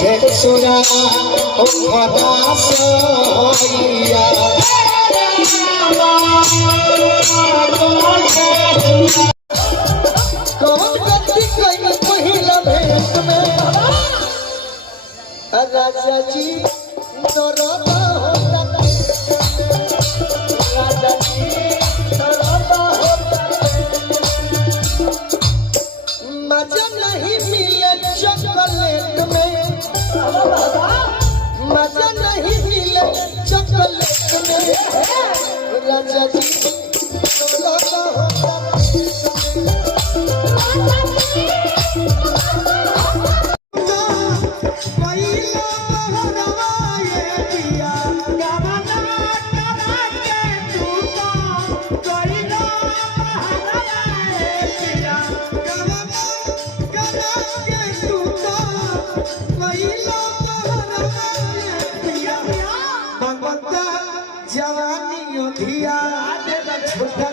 फिर सुना ओ खदा सोइया कौन गलती कई पहिला भेंट में राजा जी नरमा राजा जी नरमा मजा नहीं मिले चॉकलेट में मजा नहीं मिले चॉकलेट में राजा जी जवानी उधिया छोटा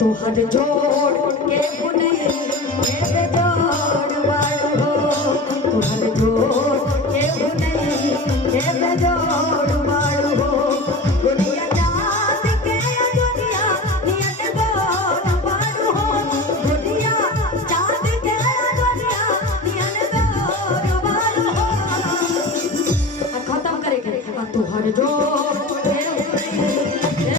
तुहर जोड़ के बुने के जोड़ वालो तुहर जोड़ के बुने के जोड़ वालो दुनिया जात के दुनिया नियत गोड़ वालो दुनिया जात के दुनिया नियत गोड़ वालो खत्म करे तुहर जोड़